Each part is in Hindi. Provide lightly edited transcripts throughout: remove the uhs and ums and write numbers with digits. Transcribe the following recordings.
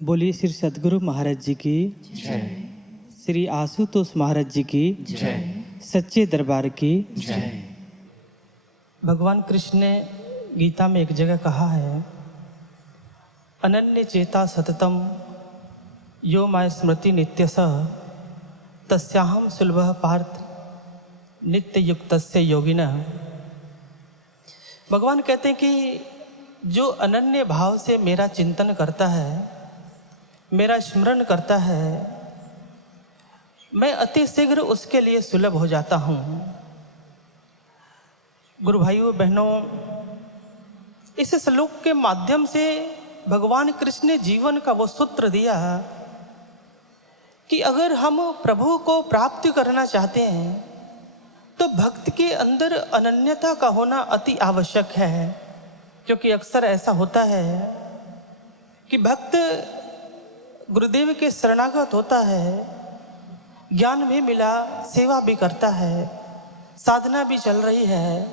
बोलिए श्री सद्गुरु महाराज जी की जय। श्री आशुतोष महाराज जी की जय। सच्चे दरबार की जय। भगवान कृष्ण ने गीता में एक जगह कहा है, अनन्य चेता सततम यो माय स्मृति नित्यसः तस्याहम सुलभः पार्थ नित्य युक्तस्य योगिनः। भगवान कहते हैं कि जो अनन्य भाव से मेरा चिंतन करता है, मेरा स्मरण करता है, मैं अति शीघ्र उसके लिए सुलभ हो जाता हूँ। गुरु भाइयों बहनों, इस श्लोक के माध्यम से भगवान कृष्ण ने जीवन का वो सूत्र दिया कि अगर हम प्रभु को प्राप्त करना चाहते हैं तो भक्त के अंदर अनन्यता का होना अति आवश्यक है। क्योंकि अक्सर ऐसा होता है कि भक्त गुरुदेव के शरणागत होता है, ज्ञान भी मिला, सेवा भी करता है, साधना भी चल रही है,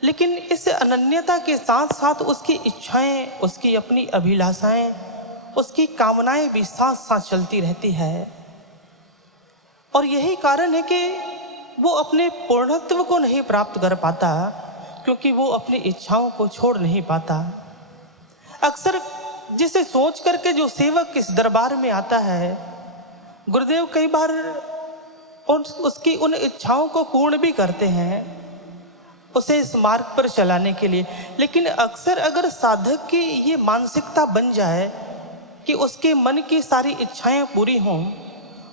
लेकिन इस अनन्यता के साथ साथ उसकी इच्छाएं, उसकी अपनी अभिलाषाएं, उसकी कामनाएं भी साथ साथ चलती रहती है। और यही कारण है कि वो अपने पूर्णत्व को नहीं प्राप्त कर पाता, क्योंकि वो अपनी इच्छाओं को छोड़ नहीं पाता। अक्सर जिसे सोच करके जो सेवक इस दरबार में आता है, गुरुदेव कई बार उसकी उन इच्छाओं को पूर्ण भी करते हैं, उसे इस मार्ग पर चलाने के लिए। लेकिन अक्सर अगर साधक की ये मानसिकता बन जाए कि उसके मन की सारी इच्छाएं पूरी हों,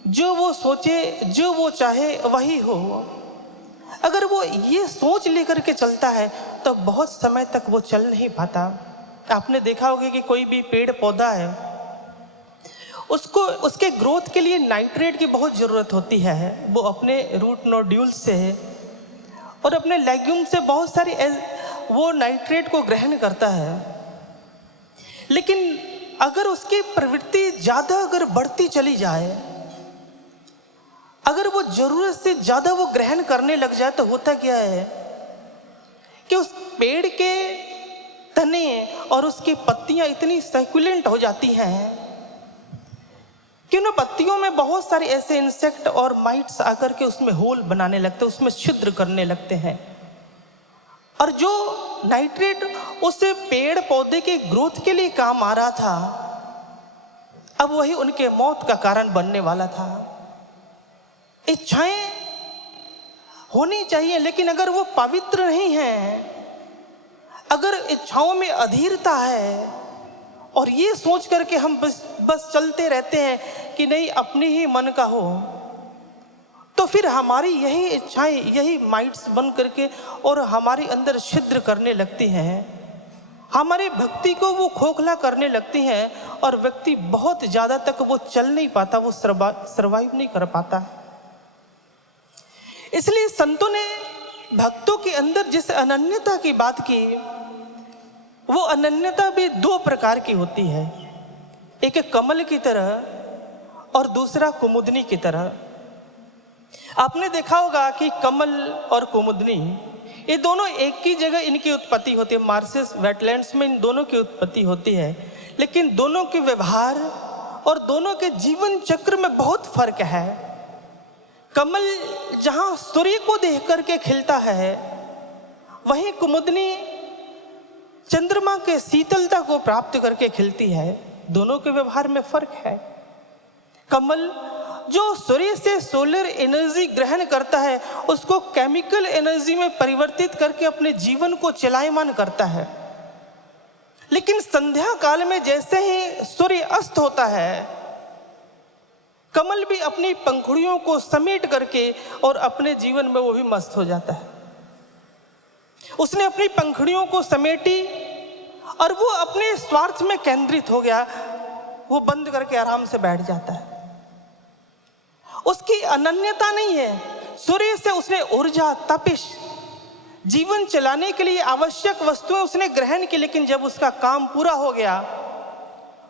जो वो सोचे, जो वो चाहे वही हो, अगर वो ये सोच लेकर के चलता है तो बहुत समय तक वो चल नहीं पाता। आपने देखा होगा कि कोई भी पेड़ पौधा है, उसको उसके ग्रोथ के लिए नाइट्रेट की बहुत ज़रूरत होती है। वो अपने रूट नोड्यूल से और अपने लेग्यूम से बहुत सारी वो नाइट्रेट को ग्रहण करता है। लेकिन अगर उसकी प्रवृत्ति ज़्यादा अगर बढ़ती चली जाए, अगर वो ज़रूरत से ज़्यादा वो ग्रहण करने लग जाए, तो होता क्या है कि उस पेड़ के तने और उसकी पत्तियां इतनी सर्कुलेंट हो जाती हैं कि उन पत्तियों में बहुत सारे ऐसे इंसेक्ट और माइट्स आकर के उसमें होल बनाने लगते हैं, उसमें छिद्र करने लगते हैं। और जो नाइट्रेट उस पेड़ पौधे के ग्रोथ के लिए काम आ रहा था, अब वही उनके मौत का कारण बनने वाला था। इच्छाएं होनी चाहिए, लेकिन अगर वो पवित्र नहीं है, अगर इच्छाओं में अधीरता है और ये सोच करके हम बस चलते रहते हैं कि नहीं अपनी ही मन का हो, तो फिर हमारी यही इच्छाएं, यही माइट्स बन करके और हमारे अंदर छिद्र करने लगती हैं, हमारी भक्ति को वो खोखला करने लगती हैं और व्यक्ति बहुत ज़्यादा तक वो चल नहीं पाता, वो सर्वाइव नहीं कर पाता। इसलिए संतों ने भक्तों के अंदर जिस अनन्यता की बात की, वो अनन्यता भी दो प्रकार की होती है, एक कमल की तरह और दूसरा कुमुदनी की तरह। आपने देखा होगा कि कमल और कुमुदनी ये दोनों एक ही जगह इनकी उत्पत्ति होती है, मार्सेस वेटलैंड्स में इन दोनों की उत्पत्ति होती है, लेकिन दोनों के व्यवहार और दोनों के जीवन चक्र में बहुत फर्क है। कमल जहाँ सूर्य को देख करके खिलता है, वहीं कुमुदनी चंद्रमा के शीतलता को प्राप्त करके खिलती है। दोनों के व्यवहार में फर्क है। कमल जो सूर्य से सोलर एनर्जी ग्रहण करता है, उसको केमिकल एनर्जी में परिवर्तित करके अपने जीवन को चलायमान करता है। लेकिन संध्या काल में जैसे ही सूर्य अस्त होता है, कमल भी अपनी पंखुड़ियों को समेट करके और अपने जीवन में वो भी मस्त हो जाता है। उसने अपनी पंखुड़ियों को समेटी और वो अपने स्वार्थ में केंद्रित हो गया, वो बंद करके आराम से बैठ जाता है। उसकी अनन्यता नहीं है। सूर्य से उसने ऊर्जा, तपिश, जीवन चलाने के लिए आवश्यक वस्तुएं उसने ग्रहण की, लेकिन जब उसका काम पूरा हो गया,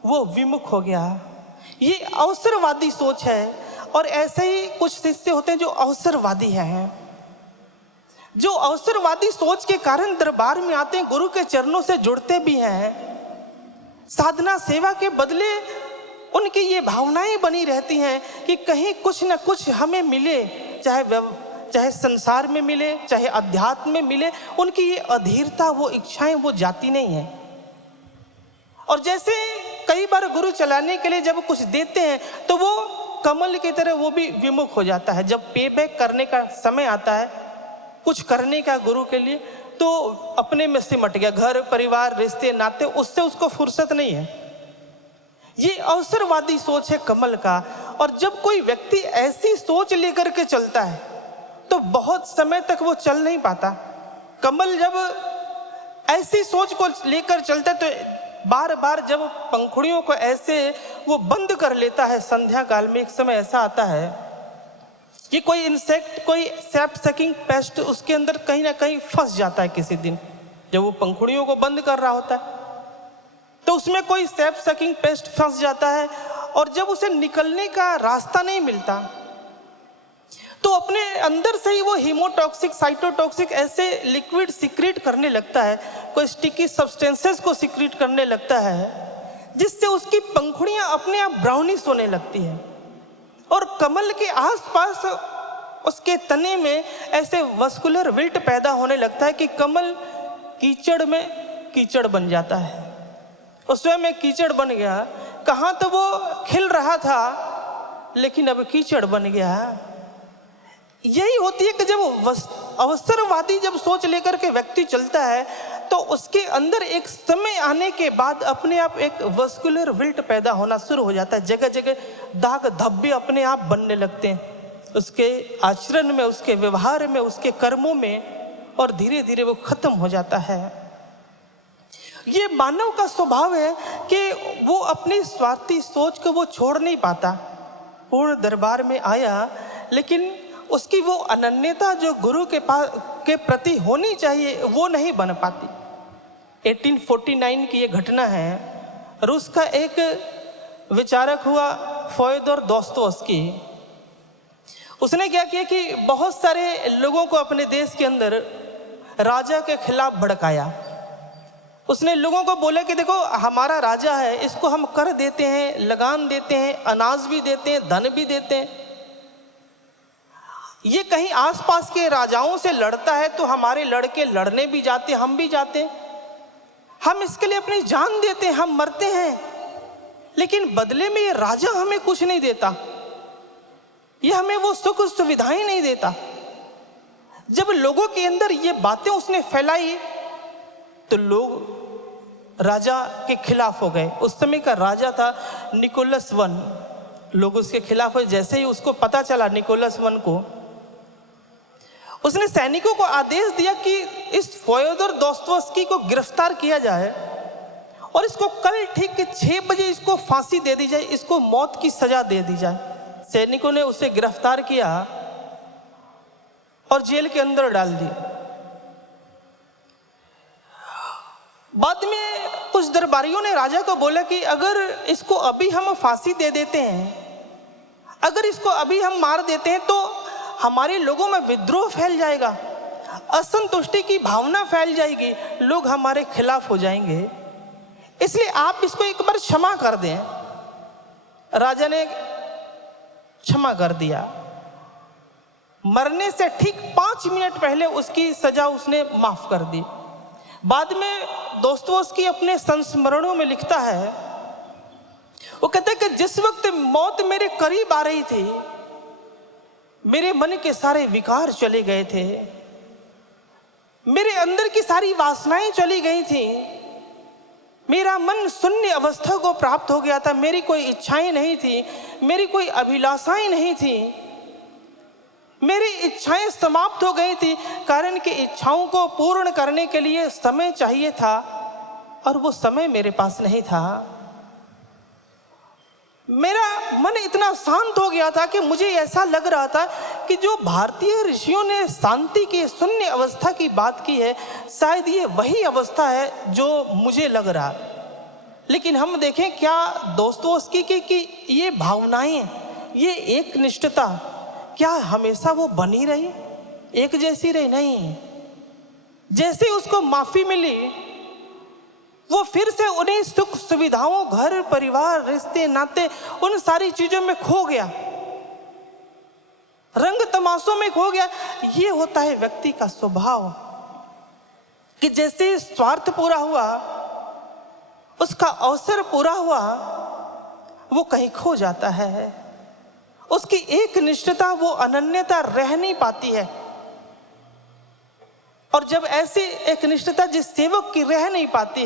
वो विमुख हो गया। ये अवसरवादी सोच है। और ऐसे ही कुछ शिष्य होते हैं जो अवसरवादी हैं, जो अवसरवादी सोच के कारण दरबार में आते हैं, गुरु के चरणों से जुड़ते भी हैं, साधना सेवा के बदले उनकी ये भावनाएं बनी रहती हैं कि कहीं कुछ न कुछ हमें मिले, चाहे संसार में मिले, चाहे अध्यात्म में मिले। उनकी ये अधीरता, वो इच्छाएं वो जाती नहीं है। और जैसे कई बार गुरु चलाने के लिए जब कुछ देते हैं तो वो कमल की तरह वो भी विमुख हो जाता है। जब पे बैक करने का समय आता है कुछ करने का गुरु के लिए, तो अपने में सिमट गया, घर परिवार रिश्ते नाते, उससे उसको फुर्सत नहीं है। ये अवसरवादी सोच है कमल का। और जब कोई व्यक्ति ऐसी सोच लेकर के चलता है तो बहुत समय तक वो चल नहीं पाता। कमल जब ऐसी सोच को लेकर चलता है तो बार बार जब पंखुड़ियों को ऐसे वो बंद कर लेता है, संध्या काल में एक समय ऐसा आता है कि कोई इंसेक्ट, कोई सेल्फ सकिंग पेस्ट उसके अंदर कहीं ना कहीं फंस जाता है। किसी दिन जब वो पंखुड़ियों को बंद कर रहा होता है तो उसमें कोई सेल्फ सकिंग पेस्ट फंस जाता है, और जब उसे निकलने का रास्ता नहीं मिलता तो अपने अंदर से ही वो हीमोटॉक्सिक, साइटोटॉक्सिक ऐसे लिक्विड सीक्रेट करने लगता है, कोई स्टिकी सब्सटेंसेस को सीक्रेट करने लगता है, जिससे उसकी पंखुड़ियां अपने आप ब्राउनिश होने लगती है। और कमल के आसपास उसके तने में ऐसे वस्कुलर विल्ट पैदा होने लगता है कि कमल कीचड़ में कीचड़ बन जाता है। उस स्वयं में कीचड़ बन गया। कहाँ तो वो खिल रहा था लेकिन अब कीचड़ बन गया। यही होती है कि जब अवसरवादी जब सोच लेकर के व्यक्ति चलता है तो उसके अंदर एक समय आने के बाद अपने आप एक वस्कुलर विल्ट पैदा होना शुरू हो जाता है। जगह जगह दाग धब्बे अपने आप बनने लगते हैं उसके आचरण में, उसके व्यवहार में, उसके कर्मों में, और धीरे धीरे वो खत्म हो जाता है। ये मानव का स्वभाव है कि वो अपनी स्वार्थी सोच को वो छोड़ नहीं पाता। पूर्ण दरबार में आया लेकिन उसकी वो अनन्यता जो गुरु के प्रति होनी चाहिए वो नहीं बन पाती। 1849 की ये घटना है। रूस का एक विचारक हुआ फ्योदोर दोस्तोवस्की। उसने क्या किया कि बहुत सारे लोगों को अपने देश के अंदर राजा के खिलाफ भड़काया। उसने लोगों को बोला कि देखो हमारा राजा है, इसको हम कर देते हैं, लगान देते हैं, अनाज भी देते हैं, धन भी देते हैं। ये कहीं आसपास के राजाओं से लड़ता है तो हमारे लड़के लड़ने भी जाते, हम भी जाते, हम इसके लिए अपनी जान देते हैं, हम मरते हैं, लेकिन बदले में ये राजा हमें कुछ नहीं देता, ये हमें वो सुख सुविधाएं नहीं देता। जब लोगों के अंदर ये बातें उसने फैलाई तो लोग राजा के खिलाफ हो गए। उस समय का राजा था निकोलस वन। लोग उसके खिलाफ हुए। जैसे ही उसको पता चला निकोलस वन को, उसने सैनिकों को आदेश दिया कि इस फ्योदोर दोस्तोवस्की को गिरफ्तार किया जाए और इसको कल ठीक 6 बजे इसको फांसी दे दी जाए, इसको मौत की सजा दे दी जाए। सैनिकों ने उसे गिरफ्तार किया और जेल के अंदर डाल दिया। बाद में कुछ दरबारियों ने राजा को बोला कि अगर इसको अभी हम फांसी दे देते हैं, अगर इसको अभी हम मार देते हैं तो हमारे लोगों में विद्रोह फैल जाएगा, असंतुष्टि की भावना फैल जाएगी, लोग हमारे खिलाफ हो जाएंगे, इसलिए आप इसको एक बार क्षमा कर दें। राजा ने क्षमा कर दिया। मरने से ठीक 5 मिनट पहले उसकी सजा उसने माफ कर दी। बाद में दोस्तोवस्की अपने संस्मरणों में लिखता है, वो कहते हैं कि जिस वक्त मौत मेरे करीब आ रही थी मेरे मन के सारे विकार चले गए थे, मेरे अंदर की सारी वासनाएं चली गई थी, मेरा मन शून्य अवस्था को प्राप्त हो गया था, मेरी कोई इच्छाएं नहीं थी, मेरी कोई अभिलाषाएं नहीं थी, मेरी इच्छाएं समाप्त हो गई थी। कारण कि इच्छाओं को पूर्ण करने के लिए समय चाहिए था और वो समय मेरे पास नहीं था। मेरा मन इतना शांत हो गया था कि मुझे ऐसा लग रहा था कि जो भारतीय ऋषियों ने शांति की शून्य अवस्था की बात की है, शायद ये वही अवस्था है जो मुझे लग रहा। लेकिन हम देखें क्या दोस्तोवस्की की ये भावनाएं, ये एक निष्ठता क्या हमेशा वो बनी रही, एक जैसी रही? नहीं। जैसे उसको माफी मिली, वो फिर से उन्हीं सुख सुविधाओं, घर परिवार, रिश्ते नाते, उन सारी चीजों में खो गया, रंग तमाशों में खो गया। ये होता है व्यक्ति का स्वभाव कि जैसे स्वार्थ पूरा हुआ, उसका अवसर पूरा हुआ, वो कहीं खो जाता है। उसकी एक निष्ठता, वो अनन्यता रह नहीं पाती है। और जब ऐसी एक निष्ठता जिस सेवक की रह नहीं पाती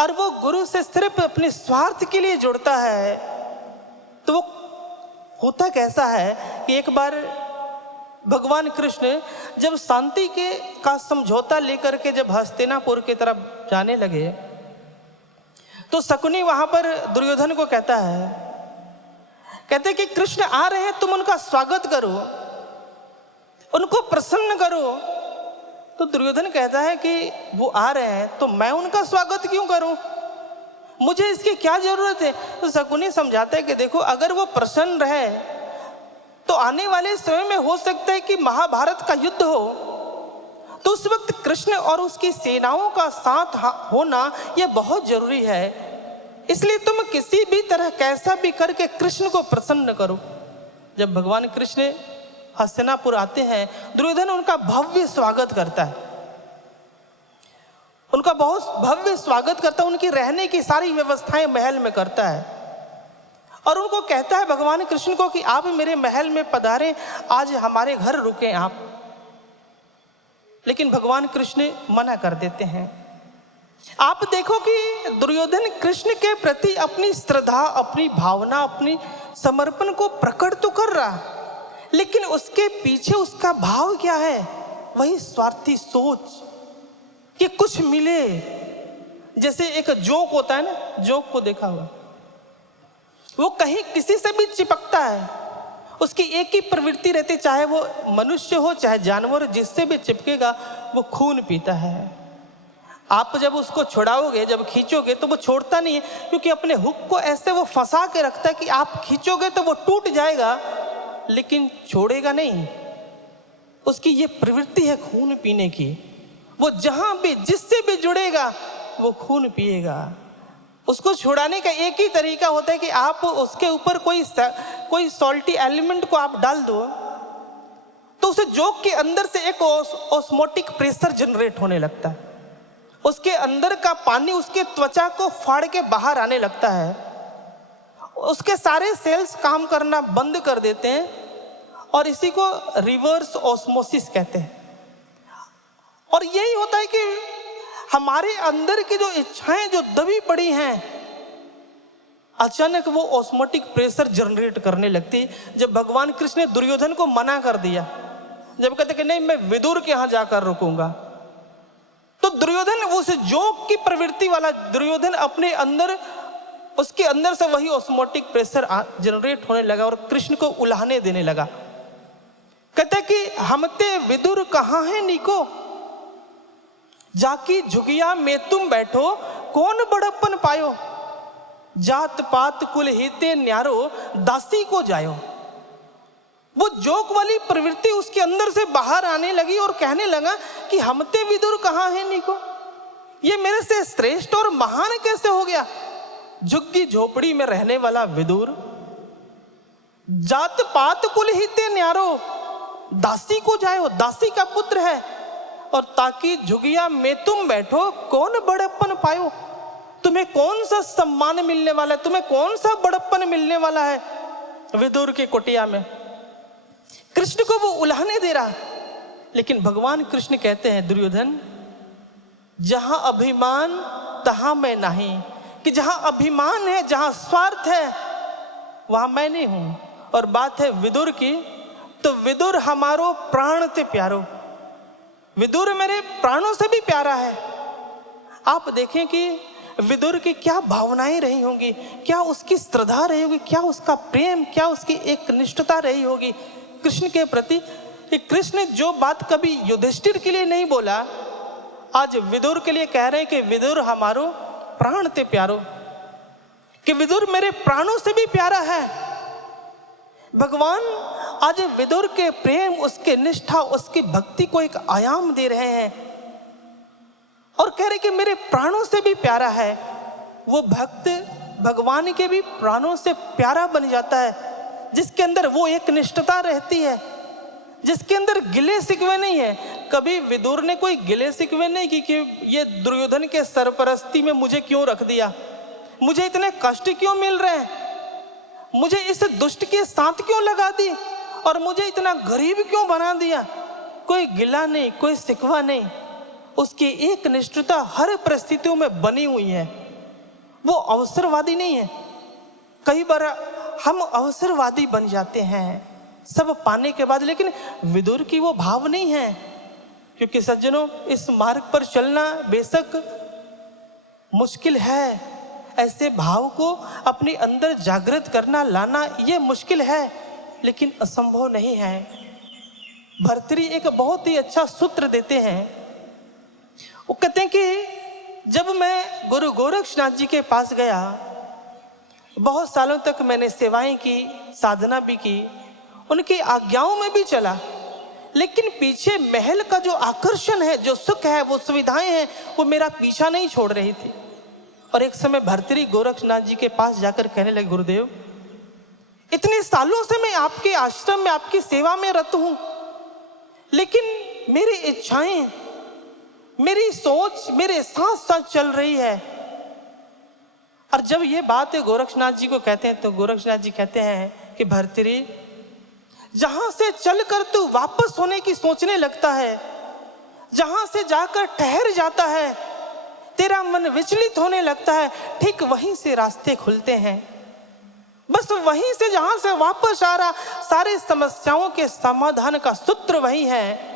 और वो गुरु से सिर्फ अपने स्वार्थ के लिए जुड़ता है, तो वो होता कैसा है कि एक बार भगवान कृष्ण जब शांति के का समझौता लेकर के जब हस्तिनापुर की तरफ जाने लगे, तो शकुनी वहां पर दुर्योधन को कहते कि कृष्ण आ रहे हैं, तुम उनका स्वागत करो, उनको प्रसन्न करो। तो दुर्योधन कहता है कि वो आ रहे हैं तो मैं उनका स्वागत क्यों करूं, मुझे इसकी क्या जरूरत है। तो शकुनी समझाता है कि देखो, अगर वो प्रसन्न रहे तो आने वाले समय में हो सकता है कि महाभारत का युद्ध हो, तो उस वक्त कृष्ण और उसकी सेनाओं का साथ होना यह बहुत जरूरी है। इसलिए तुम किसी भी तरह कैसा भी करके कृष्ण को प्रसन्न करो। जब भगवान कृष्ण हस्तिनापुर आते हैं, दुर्योधन उनका भव्य स्वागत करता है, उनका बहुत भव्य स्वागत करता है, उनकी रहने की सारी व्यवस्थाएं महल में करता है और उनको कहता है भगवान कृष्ण को कि आप मेरे महल में पधारें, आज हमारे घर रुके आप। लेकिन भगवान कृष्ण मना कर देते हैं। आप देखो कि दुर्योधन कृष्ण के प्रति अपनी श्रद्धा, अपनी भावना, अपनी समर्पण को प्रकट तो कर रहा, लेकिन उसके पीछे उसका भाव क्या है? वही स्वार्थी सोच कि कुछ मिले। जैसे एक जोक होता है ना, जोक को देखा हुआ, वो कहीं किसी से भी चिपकता है, उसकी एक ही प्रवृत्ति रहती, चाहे वो मनुष्य हो चाहे जानवर, जिससे भी चिपकेगा वो खून पीता है। आप जब उसको छुड़ाओगे, जब खींचोगे तो वो छोड़ता नहीं है, क्योंकि अपने हुक को ऐसे वो फंसा के रखता है कि आप खींचोगे तो वो टूट जाएगा लेकिन छोड़ेगा नहीं। उसकी ये प्रवृत्ति है खून पीने की। वो जहां भी जिससे भी जुड़ेगा वो खून पिएगा। उसको छुड़ाने का एक ही तरीका होता है कि आप उसके ऊपर कोई सॉल्टी एलिमेंट को आप डाल दो, तो उसे जोक के अंदर से एक ऑस्मोटिक प्रेशर जनरेट होने लगता है। उसके अंदर का पानी उसके त्वचा को फाड़ के बाहर आने लगता है, उसके सारे सेल्स काम करना बंद कर देते हैं और इसी को रिवर्स ऑस्मोसिस कहते हैं। और यही होता है कि हमारे अंदर की जो इच्छाएं जो दबी पड़ी हैं, अचानक वो ऑस्मोटिक प्रेशर जनरेट करने लगती। जब भगवान कृष्ण ने दुर्योधन को मना कर दिया, जब कहते कि नहीं मैं विदुर के यहां जाकर रुकूंगा, तो दुर्योधन उस जोक की प्रवृत्ति वाला दुर्योधन अपने अंदर, उसके अंदर से वही ऑस्मोटिक प्रेशर जनरेट होने लगा और कृष्ण को उलाहने देने लगा। कहते कि हमते विदुर कहाँ है नीको, जाकी झुगिया में तुम बैठो, कौन बड़प्पन पायो, जात पात कुल हिते न्यारो, दासी को जायो। वो जोक वाली प्रवृत्ति उसके अंदर से बाहर आने लगी और कहने लगा कि हमते विदुर कहाँ है नीको, ये मेरे से श्रेष्ठ और महान कैसे हो गया। झुग्गी झोपड़ी में रहने वाला विदुर, जात पात कुल हिते न्यारो, दासी को जायो, दासी का पुत्र है, और ताकि झुगिया में तुम बैठो, कौन बड़प्पन पायो, तुम्हें कौन सा सम्मान मिलने वाला है, तुम्हें कौन सा बड़प्पन मिलने वाला है विदुर की कुटिया में। कृष्ण को वो उलाहने दे रहा। लेकिन भगवान कृष्ण कहते हैं दुर्योधन, जहां अभिमान तहां मैं नहीं, कि जहां अभिमान है, जहां स्वार्थ है, वहां मैं नहीं हूं। और बात है विदुर की, तो विदुर हमारो प्राण ते प्यारो, विदुर मेरे प्राणों से भी प्यारा है। आप देखें कि विदुर की क्या भावनाएं रही होंगी, क्या उसकी श्रद्धा रही होगी, क्या उसका प्रेम, क्या उसकी एक निष्ठता रही होगी कृष्ण के प्रति। कि कृष्ण जो बात कभी युधिष्ठिर के लिए नहीं बोला, आज विदुर के लिए कह रहे हैं कि विदुर हमारो प्राण ते प्यारो, कि विदुर मेरे प्राणों से भी प्यारा है। भगवान आज विदुर के प्रेम, उसके निष्ठा, उसकी भक्ति को एक आयाम दे रहे हैं। और कह रहे कि मेरे प्राणों से भी प्यारा है। वो भक्त भगवान के भी प्राणों से प्यारा बन जाता है जिसके अंदर वो एक निष्ठता रहती है, जिसके अंदर गिले शिकवे नहीं है। कभी विदुर ने कोई गिले शिकवे नहीं की कि ये दुर्योधन के सरपरस्ती में मुझे क्यों रख दिया, मुझे इतने कष्ट क्यों मिल रहे हैं, मुझे इस दुष्ट के साथ क्यों लगा दी और मुझे इतना गरीब क्यों बना दिया। कोई गिला नहीं, कोई शिकवा नहीं। उसकी एक निष्ठता हर परिस्थितियों में बनी हुई है। वो अवसरवादी नहीं है। कई बार हम अवसरवादी बन जाते हैं सब पाने के बाद, लेकिन विदुर की वो भाव नहीं है। क्योंकि सज्जनों, इस मार्ग पर चलना बेशक मुश्किल है, ऐसे भाव को अपने अंदर जागृत करना, लाना ये मुश्किल है, लेकिन असंभव नहीं है। भर्तृहरि एक बहुत ही अच्छा सूत्र देते हैं। वो कहते हैं कि जब मैं गुरु गोरक्षनाथ जी के पास गया, बहुत सालों तक मैंने सेवाएं की, साधना भी की, उनकी आज्ञाओं में भी चला, लेकिन पीछे महल का जो आकर्षण है, जो सुख है, वो सुविधाएं हैं, वो मेरा पीछा नहीं छोड़ रही थी। और एक समय भर्तृहरि गोरक्षनाथ जी के पास जाकर कहने लगे, गुरुदेव, इतने सालों से मैं आपके आश्रम में, आपकी सेवा में रत हूं, लेकिन मेरी इच्छाएं, मेरी सोच मेरे साथ साथ चल रही है। और जब ये बात गोरक्षनाथ जी को कहते हैं तो गोरक्षनाथ जी कहते हैं कि भर्तृहरि, जहां से चलकर तू वापस होने की सोचने लगता है, जहां से जाकर ठहर जाता है, तेरा मन विचलित होने लगता है, ठीक वहीं से रास्ते खुलते हैं। बस वहीं से, जहां से वापस आ रहा, सारी समस्याओं के समाधान का सूत्र वही है।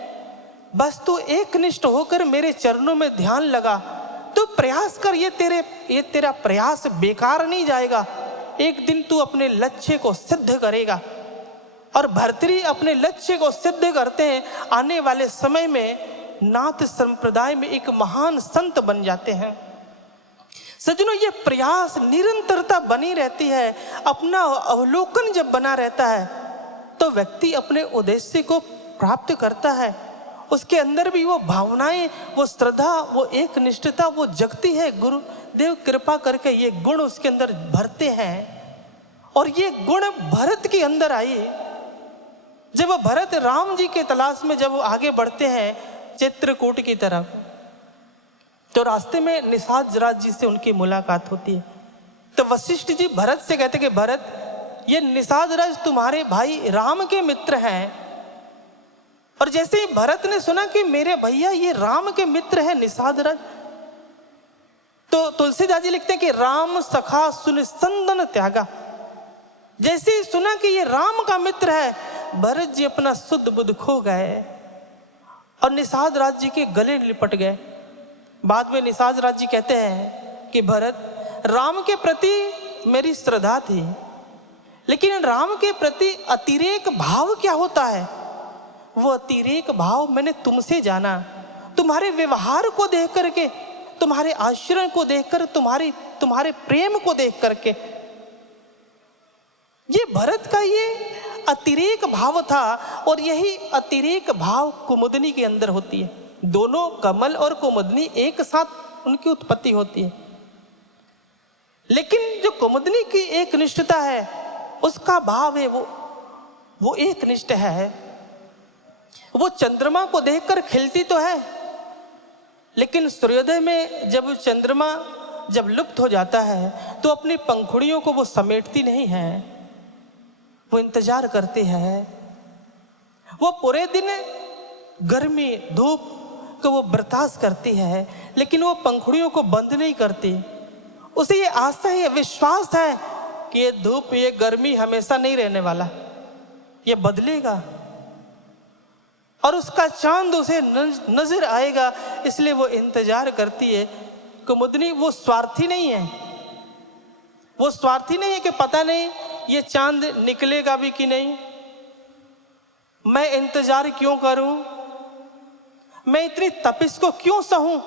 बस तू एकनिष्ठ होकर मेरे चरणों में ध्यान लगा, तू प्रयास कर, ये तेरा प्रयास बेकार नहीं जाएगा। एक दिन तू अपने लक्ष्य को सिद्ध करेगा। और भर्तृहरि अपने लक्ष्य को सिद्ध करते हैं। आने वाले समय में नाथ संप्रदाय में एक महान संत बन जाते हैं। सज्जनों, ये प्रयास, निरंतरता बनी रहती है। अपना अवलोकन जब बना रहता है तो व्यक्ति अपने उद्देश्य को प्राप्त करता है। उसके अंदर भी वो भावनाएं, वो श्रद्धा, वो एक निष्ठता वो जगती है। गुरुदेव कृपा करके ये गुण उसके अंदर भरते हैं। और ये गुण भरत के अंदर आई। जब भरत राम जी के तलाश में जब वो आगे बढ़ते हैं चित्रकूट की तरफ, तो रास्ते में निषाद राज जी से उनकी मुलाकात होती है। तो वशिष्ठ जी भरत से कहते कि भरत, ये निषाद राज तुम्हारे भाई राम के मित्र हैं। और जैसे ही भरत ने सुना कि मेरे भैया ये राम के मित्र हैं निषाद राज, तो तुलसीदास जी लिखते हैं कि राम सखा सुन संदन त्यागा। जैसे ही सुना कि ये राम का मित्र है, भरत जी अपना शुद्ध बुद्ध खो गए और निषाद राज जी के गले लिपट गए। बाद में निषाद राज जी कहते हैं कि भरत, राम के प्रति मेरी श्रद्धा थी, लेकिन राम के प्रति अतिरेक भाव क्या होता है, वो अतिरेक भाव मैंने तुमसे जाना। तुम्हारे व्यवहार को देख करके, तुम्हारे आचरण को देखकर, तुम्हारे प्रेम को देख करके। ये भरत का ये अतिरेक भाव था। और यही अतिरेक भाव कुमुदनी के अंदर होती है। दोनों, कमल और कुमुदनी, एक साथ उनकी उत्पत्ति होती है। लेकिन जो कुमुदनी की एक निष्ठता है, उसका भाव है वो एक निष्ठ है। वो चंद्रमा को देखकर खिलती तो है, लेकिन सूर्योदय में जब चंद्रमा जब लुप्त हो जाता है तो अपनी पंखुड़ियों को वो समेटती नहीं है, वो इंतजार करती है। वो पूरे दिन गर्मी, धूप को वो बर्दाश्त करती है, लेकिन वो पंखुड़ियों को बंद नहीं करती। उसे ये आशा है, विश्वास है कि ये धूप, ये गर्मी हमेशा नहीं रहने वाला, ये बदलेगा और उसका चांद उसे नजर आएगा। इसलिए वो इंतजार करती है। कुमुदनी वो स्वार्थी नहीं है। वो स्वार्थी नहीं है कि पता नहीं ये चांद निकलेगा भी कि नहीं, मैं इंतजार क्यों करूं, मैं इतनी तपिश को क्यों सहूं।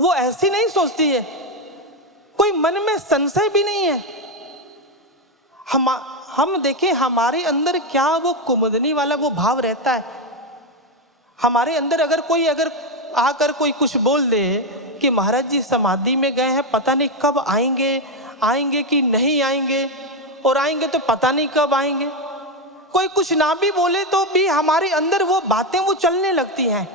वो ऐसी नहीं सोचती है। कोई मन में संशय भी नहीं है। हम देखें हमारे अंदर क्या वो कुमुदनी वाला वो भाव रहता है। हमारे अंदर अगर आकर कोई कुछ बोल दे कि महाराज जी समाधि में गए हैं, पता नहीं कब आएंगे, आएंगे कि नहीं आएंगे, और आएंगे तो पता नहीं कब आएंगे, कोई कुछ ना भी बोले तो भी हमारे अंदर वो बातें वो चलने लगती हैं,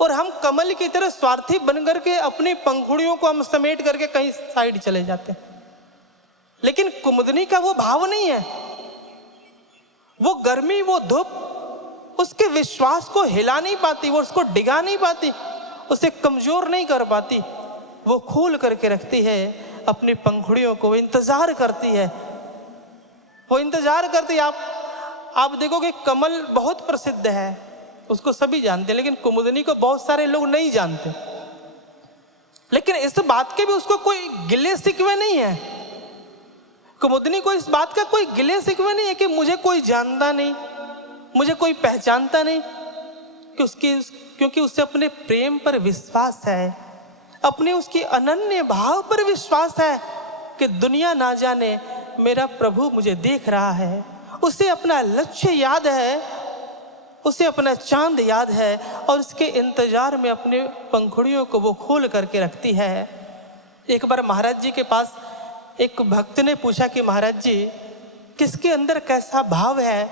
और हम कमल की तरह स्वार्थी बन करके अपनी पंखुड़ियों को हम समेट करके कहीं साइड चले जाते हैं। लेकिन कुमुदनी का वो भाव नहीं है। वो गर्मी, वो धूप उसके विश्वास को हिला नहीं पाती, वो उसको डिगा नहीं पाती, उसे कमजोर नहीं कर पाती। वो खोल करके रखती है अपनी पंखुड़ियों को, वो इंतजार करती है, वो इंतजार करती है। आप देखोगे कमल बहुत प्रसिद्ध है, उसको सभी जानते हैं, लेकिन कुमुदनी को बहुत सारे लोग नहीं जानते। लेकिन इस बात के भी उसको कोई गिले शिकवे नहीं है। कुमुदनी को इस बात का कोई गिले शिकवे नहीं है कि मुझे कोई जानता नहीं, मुझे कोई पहचानता नहीं, क्योंकि उसे अपने प्रेम पर विश्वास है, अपने उसकी अनन्य भाव पर विश्वास है कि दुनिया ना जाने मेरा प्रभु मुझे देख रहा है। उसे अपना लक्ष्य याद है, उसे अपना चांद याद है, और उसके इंतजार में अपने पंखुड़ियों को वो खोल करके रखती है। एक बार महाराज जी के पास एक भक्त ने पूछा कि महाराज जी, किसके अंदर कैसा भाव है,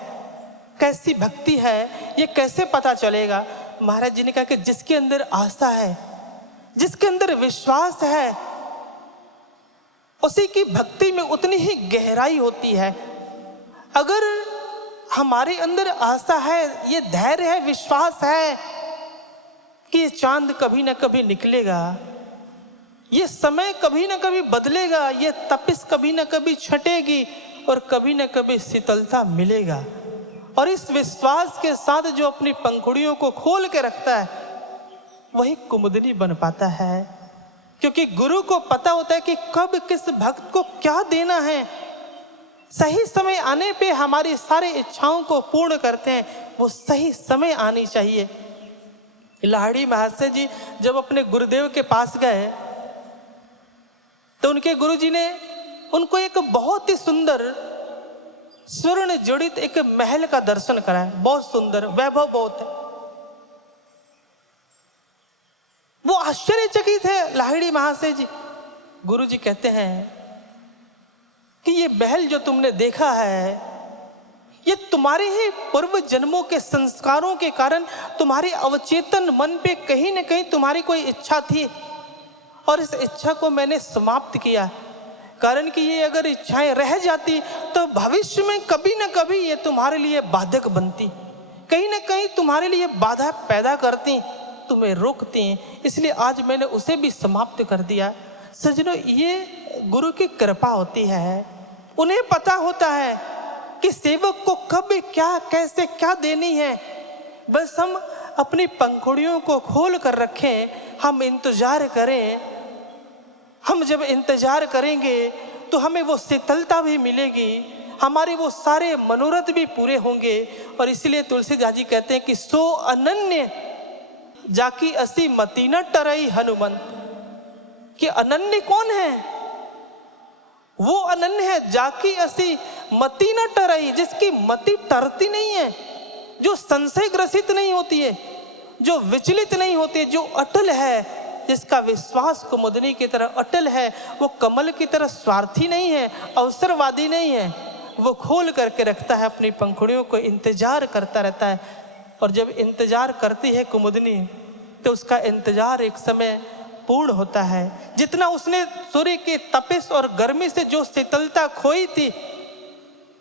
कैसी भक्ति है, ये कैसे पता चलेगा? महाराज जी ने कहा कि जिसके अंदर आस्था है, जिसके अंदर विश्वास है, उसी की भक्ति में उतनी ही गहराई होती है। अगर हमारे अंदर आस्था है, ये धैर्य है, विश्वास है कि ये चांद कभी ना कभी निकलेगा, ये समय कभी ना कभी बदलेगा, ये तपिश कभी ना कभी छटेगी, और कभी ना कभी शीतलता मिलेगा, और इस विश्वास के साथ जो अपनी पंखुड़ियों को खोल के रखता है, वही कुमुदनी बन पाता है। क्योंकि गुरु को पता होता है कि कब किस भक्त को क्या देना है। सही समय आने पे हमारी सारी इच्छाओं को पूर्ण करते हैं, वो सही समय आनी चाहिए। लाहिड़ी महाशय जी जब अपने गुरुदेव के पास गए तो उनके गुरुजी ने उनको एक बहुत ही सुंदर स्वर्ण जड़ित एक महल का दर्शन कराया। बहुत सुंदर, वैभव बहुत है। वो आश्चर्यचकित है लाहिड़ी महाशय जी। गुरुजी कहते हैं कि ये महल जो तुमने देखा है, ये तुम्हारे ही पूर्व जन्मों के संस्कारों के कारण तुम्हारे अवचेतन मन पे कहीं न कहीं तुम्हारी कोई इच्छा थी, और इस इच्छा को मैंने समाप्त किया। कारण कि ये अगर इच्छाएं रह जाती तो भविष्य में कभी न कभी ये तुम्हारे लिए बाधक बनती, कहीं न कहीं तुम्हारे लिए बाधा पैदा करती, तुम्हें रोकती। इसलिए आज मैंने उसे भी समाप्त कर दिया। सजनों, ये गुरु की कृपा होती है। उन्हें पता होता है कि सेवक को कब क्या, कैसे क्या देनी है। बस हम अपनी पंखुड़ियों को खोल कर रखें, हम इंतजार करें। हम जब इंतजार करेंगे तो हमें वो शीतलता भी मिलेगी, हमारे वो सारे मनोरथ भी पूरे होंगे। और इसलिए तुलसीदास जी कहते हैं कि सो अनन्य जाकी असी मति न टरई हनुमंत। कि अनन्य कौन है? वो अनन्य है जाकी असी मति न टरई, जिसकी मति टरती नहीं है, जो संशय ग्रसित नहीं होती है, जो विचलित नहीं होती है, जो अटल है, जिसका विश्वास कुमुदनी की तरह अटल है। वो कमल की तरह स्वार्थी नहीं है, अवसरवादी नहीं है। वो खोल करके रखता है अपनी पंखुड़ियों को, इंतजार करता रहता है। और जब इंतजार करती है कुमुदनी तो उसका इंतजार एक समय पूर्ण होता है। जितना उसने सूर्य के तपिश और गर्मी से जो शीतलता खोई थी,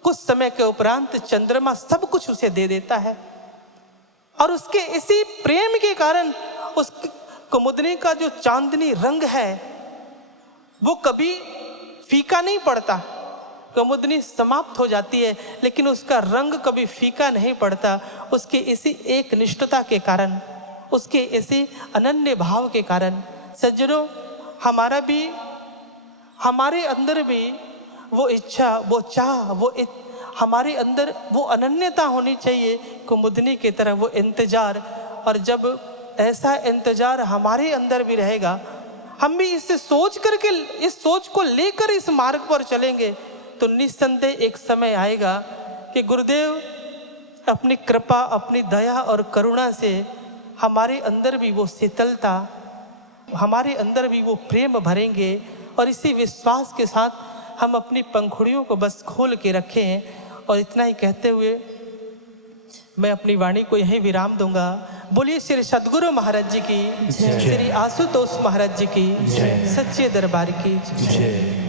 कुछ समय के उपरांत चंद्रमा सब कुछ उसे दे देता है। और उसके इसी प्रेम के कारण उस कुमुदनी का जो चांदनी रंग है वो कभी फीका नहीं पड़ता। कुमुदनी समाप्त हो जाती है लेकिन उसका रंग कभी फीका नहीं पड़ता। उसके इसी एक निष्ठता के कारण, उसके इसी अनन्य भाव के कारण। सज्जनों, हमारे अंदर भी वो इच्छा, वो चाह, हमारे अंदर वो अनन्यता होनी चाहिए कुमुदनी की तरह, वो इंतजार। और जब ऐसा इंतजार हमारे अंदर भी रहेगा, हम भी इस सोच को लेकर इस मार्ग पर चलेंगे, तो निस्संदेह एक समय आएगा कि गुरुदेव अपनी कृपा, अपनी दया और करुणा से हमारे अंदर भी वो शीतलता, हमारे अंदर भी वो प्रेम भरेंगे और इसी विश्वास के साथ हम अपनी पंखुड़ियों को बस खोल के रखें। और इतना ही कहते हुए मैं अपनी वाणी को यहीं विराम दूंगा। बोलिए श्री सद्गुरु महाराज जी की, श्री आशुतोष महाराज जी की सच्चे दरबार की जय।